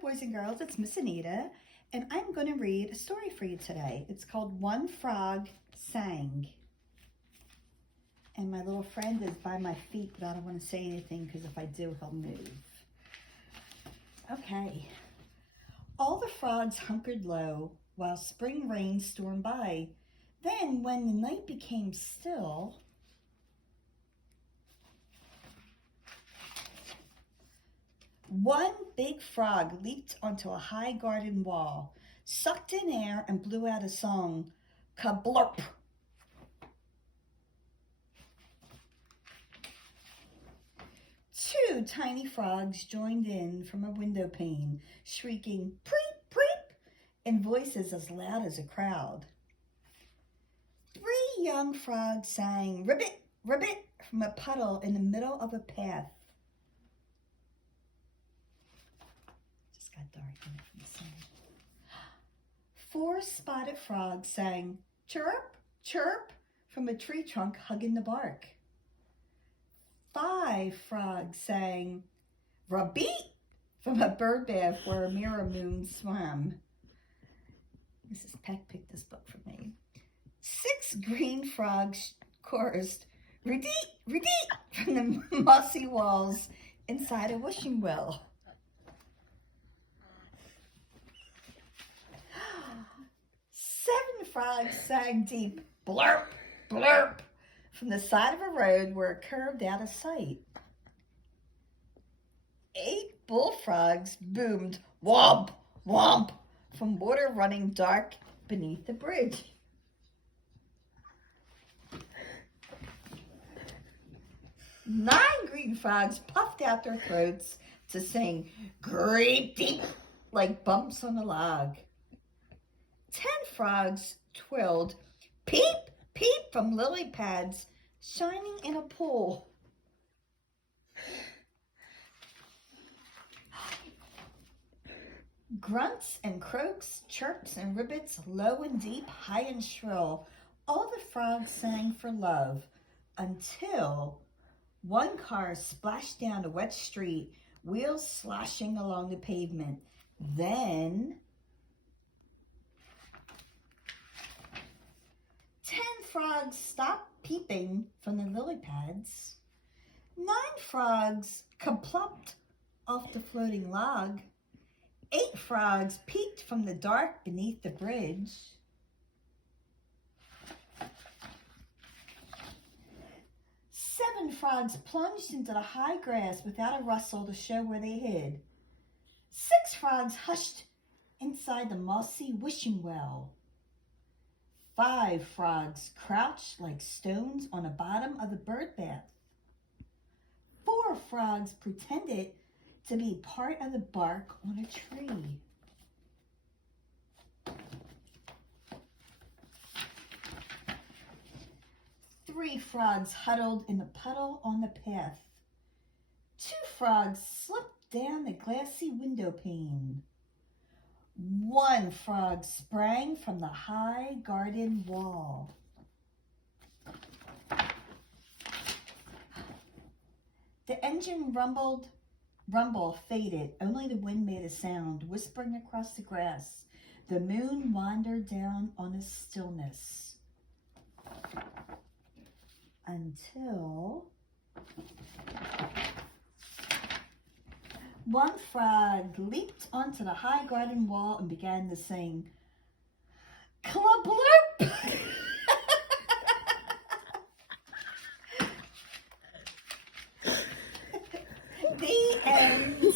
boys and girls, it's Miss Anita, and I'm going to read a story for you today. It's called One Frog Sang. And my little friend is by my feet, but I don't want to say anything because if I do, he'll move. Okay. All the frogs hunkered low while spring rain stormed by. Then, when the night became still, one big frog leaped onto a high garden wall, sucked in air, and blew out a song. Kablurp! Two tiny frogs joined in from a window pane, shrieking preep, preep, in voices as loud as a crowd. Three young frogs sang ribbit, ribbit from a puddle in the middle of a path. Just got dark in it from the sun. Four spotted frogs sang chirp, chirp from a tree trunk hugging the bark. Five frogs sang rabeet from a bird bath where a mirror moon swam. Mrs. Peck picked this book for me. Six green frogs chorused redeet, redeet from the mossy walls inside a wishing well. Seven frogs sang deep blurp, blurp from the side of a road where it curved out of sight. Eight bullfrogs boomed womp, womp from water running dark beneath the bridge. Nine green frogs puffed out their throats to sing great deep like bumps on a log. 10 frogs twilled peep, peep from lily pads shining in a pool. Grunts and croaks, chirps and ribbits, low and deep, high and shrill, all the frogs sang for love until one car splashed down a wet street, wheels sloshing along the pavement. Then 10 frogs stopped peeping from the lily pads. 9 frogs kaplopped off the floating log. 8 frogs peeked from the dark beneath the bridge. 7 frogs plunged into the high grass without a rustle to show where they hid. 6 frogs hushed inside the mossy wishing well. 5 frogs crouched like stones on the bottom of the bird bath. 4 frogs pretended to be part of the bark on a tree. Three frogs huddled in the puddle on the path. 2 frogs slipped down the glassy window pane. 1 frog sprang from the high garden wall. The engine rumble faded. Only the wind made a sound, whispering across the grass. The moon wandered down on the stillness until one frog leaped onto the high garden wall and began to sing, Clublurp! The end.